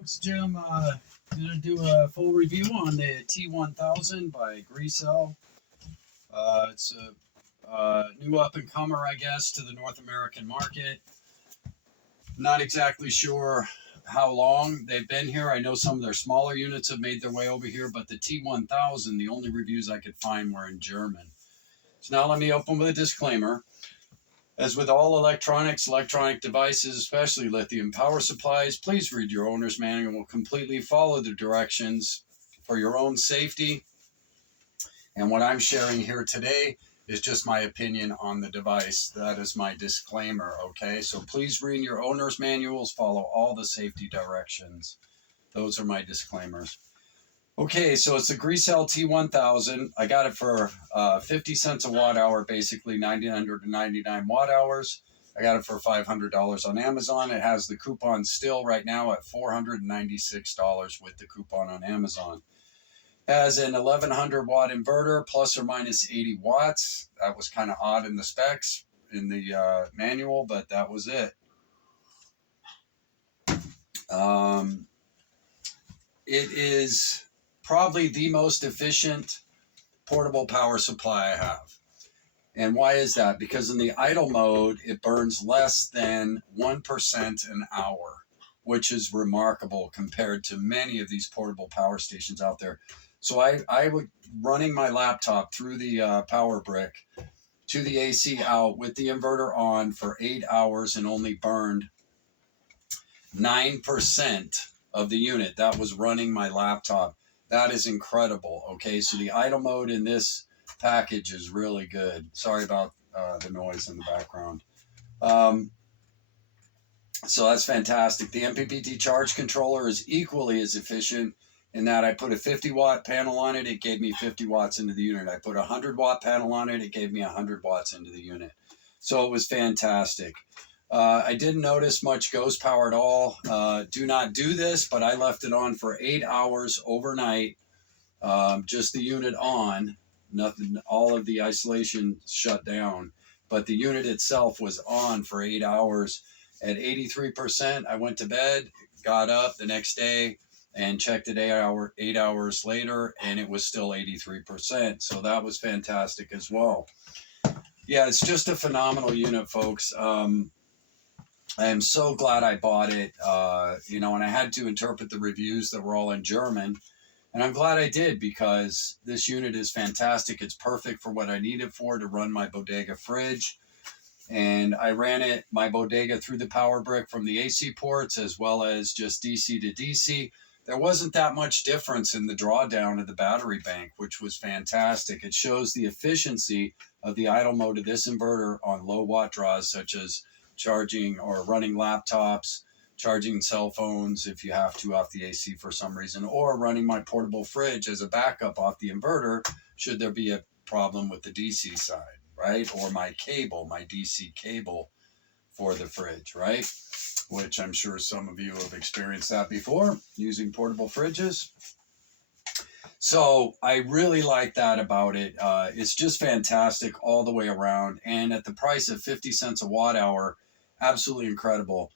Folks, Jim, gonna do a full review on the T-1000 by Grecell. It's a new up and comer, I guess, to the North American market. Not exactly sure how long they've been here. I know some of their smaller units have made their way over here, but the T-1000, the only reviews I could find were in German. So now let me open with a disclaimer. As with all electronic devices, especially lithium power supplies, please read your owner's manual, completely follow the directions for your own safety. And what I'm sharing here today is just my opinion on the device. That is my disclaimer, okay? So please read your owner's manuals, follow all the safety directions. Those are my disclaimers. Okay, so it's the Grecell T-1000. I got it for 50 cents a watt hour, basically 999 watt hours. I got it for $500 on Amazon. It has the coupon still right now at $496 with the coupon on Amazon. It has an 1100 watt inverter, plus or minus 80 watts. That was kind of odd in the specs in the manual, but that was it. It is probably the most efficient portable power supply I have. And why is that? Because in the idle mode, it burns less than 1% an hour, which is remarkable compared to many of these portable power stations out there. So I would running my laptop through the power brick to the AC out with the inverter on for 8 hours and only burned 9% of the unit. That was running my laptop. That is incredible. Okay, so the idle mode in this package is really good. Sorry about the noise in the background. So that's fantastic. The MPPT charge controller is equally as efficient in that I put a 50 watt panel on it. It gave me 50 watts into the unit. I put a 100 watt panel on it. It gave me 100 watts into the unit. So it was fantastic. I didn't notice much ghost power at all. Do not do this, but I left it on for 8 hours overnight. Just the unit on, nothing, all of the isolation shut down, but the unit itself was on for 8 hours. At 83%, I went to bed, got up the next day and checked it 8 hours later, and it was still 83%. So that was fantastic as well. Yeah, it's just a phenomenal unit, folks. I am so glad I bought it, and I had to interpret the reviews that were all in German. And I'm glad I did, because this unit is fantastic. It's perfect for what I need it for, to run my bodega fridge. And I ran my bodega through the power brick from the AC ports as well as just DC to DC. There wasn't that much difference in the drawdown of the battery bank, which was fantastic. It shows the efficiency of the idle mode of this inverter on low watt draws, such as charging or running laptops, charging cell phones if you have to off the AC for some reason, or running my portable fridge as a backup off the inverter should there be a problem with the DC side, right? Or my DC cable for the fridge, right? Which I'm sure some of you have experienced that before using portable fridges. So I really like that about it. It's just fantastic all the way around. And at the price of 50 cents a watt hour, absolutely incredible.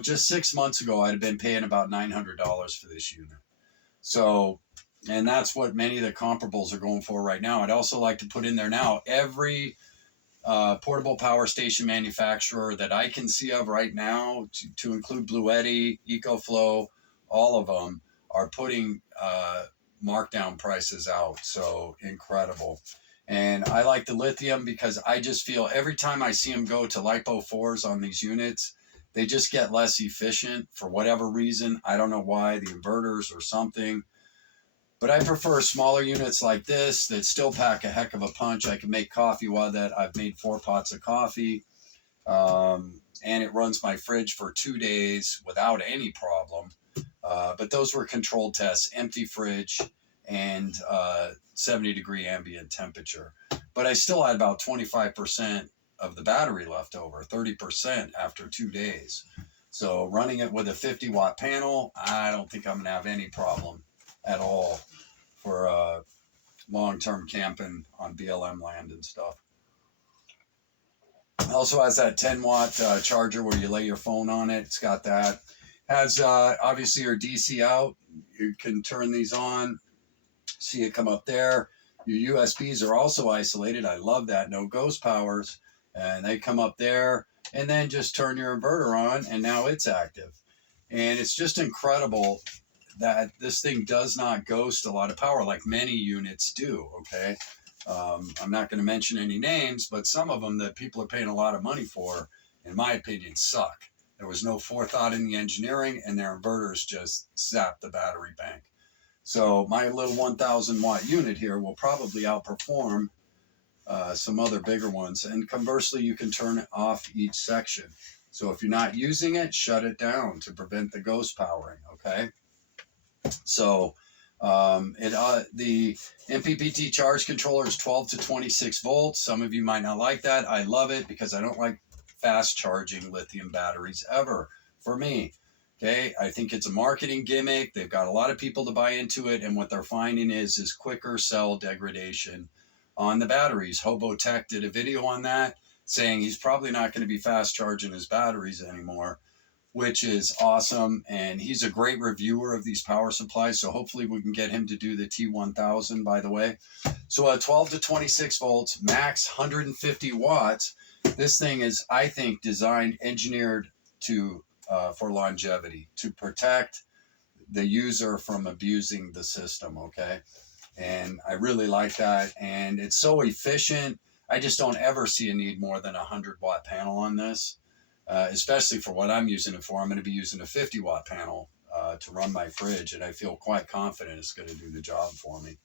Just 6 months ago, I'd have been paying about $900 for this unit. So, and that's what many of the comparables are going for right now. I'd also like to put in there now, every portable power station manufacturer that I can see of right now, to include Bluetti, EcoFlow, all of them are putting markdown prices out. So incredible. And I like the lithium because I just feel every time I see them go to LiPo 4s on these units, they just get less efficient for whatever reason. I don't know why, the inverters or something. But I prefer smaller units like this that still pack a heck of a punch. I can make coffee while that. I've made 4 pots of coffee. And it runs my fridge for 2 days without any problem. But those were controlled tests, empty fridge and 70-degree ambient temperature. But I still had about 25% of the battery left over, 30% after 2 days. So running it with a 50 watt panel, I don't think I'm going to have any problem at all for long-term camping on BLM land and stuff. It also has that 10 watt charger where you lay your phone on it. It's got that. Has obviously your DC out. You can turn these on. See it come up there. Your USBs are also isolated. I love that. No ghost powers. And they come up there. And then just turn your inverter on, and now it's active. And it's just incredible that this thing does not ghost a lot of power like many units do, okay? I'm not going to mention any names, but some of them that people are paying a lot of money for, in my opinion, suck. There was no forethought in the engineering, and their inverters just zap the battery bank. So my little 1,000 watt unit here will probably outperform some other bigger ones. And conversely, you can turn off each section. So if you're not using it, shut it down to prevent the ghost powering, okay? So the MPPT charge controller is 12 to 26 volts. Some of you might not like that. I love it because I don't like fast charging lithium batteries ever for me. Okay, I think it's a marketing gimmick. They've got a lot of people to buy into it, and what they're finding is quicker cell degradation on the batteries. Hobo Tech did a video on that, saying he's probably not going to be fast charging his batteries anymore, which is awesome. And he's a great reviewer of these power supplies, so hopefully we can get him to do the T-1000, by the way. So 12 to 26 volts, max 150 watts. This thing is, I think, designed, engineered to for longevity, to protect the user from abusing the system, okay? And I really like that. And it's so efficient. I just don't ever see a need more than a 100-watt panel on this, especially for what I'm using it for. I'm going to be using a 50-watt panel to run my fridge, and I feel quite confident it's going to do the job for me.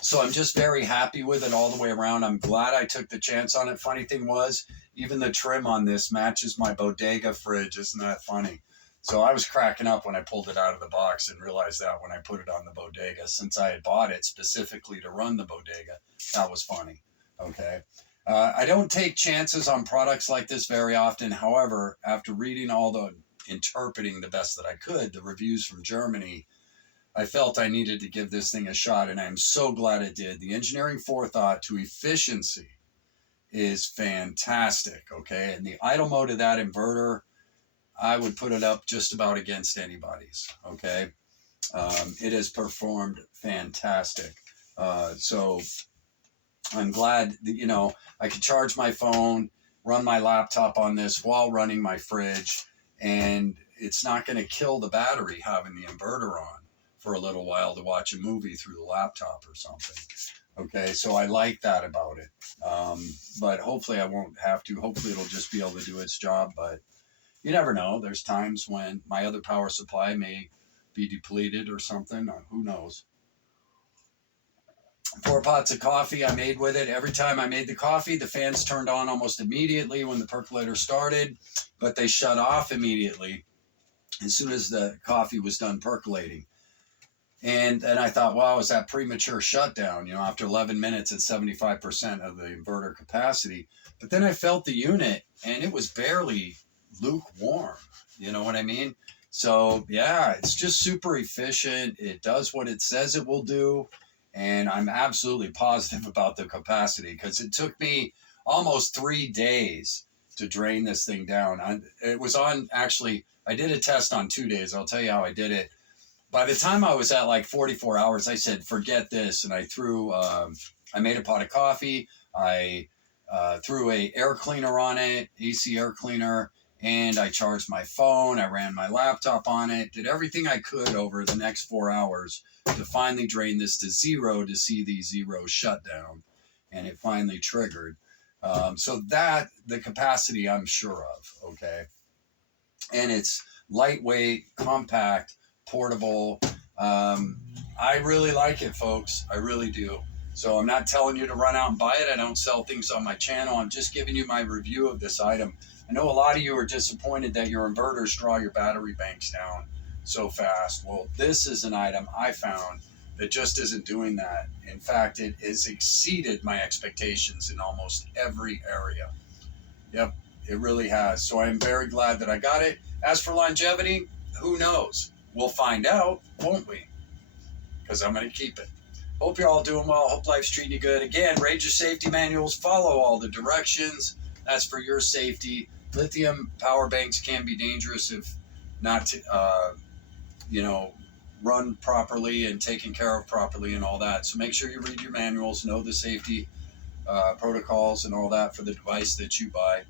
So I'm just very happy with it all the way around. I'm glad I took the chance on it. Funny thing was, even the trim on this matches my bodega fridge. Isn't that funny? So I was cracking up when I pulled it out of the box and realized that when I put it on the bodega, since I had bought it specifically to run the bodega. That was funny. Okay. I don't take chances on products like this very often. However, after reading interpreting the best that I could, the reviews from Germany, I felt I needed to give this thing a shot, and I'm so glad it did. The engineering forethought to efficiency is fantastic, okay? And the idle mode of that inverter, I would put it up just about against anybody's, okay? It has performed fantastic. So I'm glad that, I could charge my phone, run my laptop on this while running my fridge, and it's not going to kill the battery having the inverter on for a little while to watch a movie through the laptop or something. Okay, so I like that about it. But hopefully I won't have to. Hopefully it'll just be able to do its job. But you never know. There's times when my other power supply may be depleted or something. Who knows? 4 pots of coffee I made with it. Every time I made the coffee, the fans turned on almost immediately when the percolator started, but they shut off immediately as soon as the coffee was done percolating. And then I thought, wow, is that premature shutdown, after 11 minutes at 75% of the inverter capacity. But then I felt the unit, and it was barely lukewarm. You know what I mean? So, yeah, it's just super efficient. It does what it says it will do. And I'm absolutely positive about the capacity, because it took me almost 3 days to drain this thing down. I did a test on 2 days. I'll tell you how I did it. By the time I was at like 44 hours, I said, forget this. And I made a pot of coffee. I threw a air cleaner on it, AC air cleaner, and I charged my phone. I ran my laptop on it, did everything I could over the next 4 hours to finally drain this to zero, to see the zero shutdown. And it finally triggered. So that, the capacity I'm sure of, okay? And it's lightweight, compact, portable. I really like it, folks. I really do. So I'm not telling you to run out and buy it. I don't sell things on my channel. I'm just giving you my review of this item. I know a lot of you are disappointed that your inverters draw your battery banks down so fast. Well, this is an item I found that just isn't doing that. In fact, it has exceeded my expectations in almost every area. Yep, it really has. So I'm very glad that I got it. As for longevity, who knows? We'll find out, won't we? Because I'm going to keep it. Hope you're all doing well. Hope life's treating you good. Again, read your safety manuals. Follow all the directions. That's for your safety. lithium power banks can be dangerous if not, you know, run properly and taken care of properly and all that. So make sure you read your manuals, know the safety protocols and all that for the device that you buy.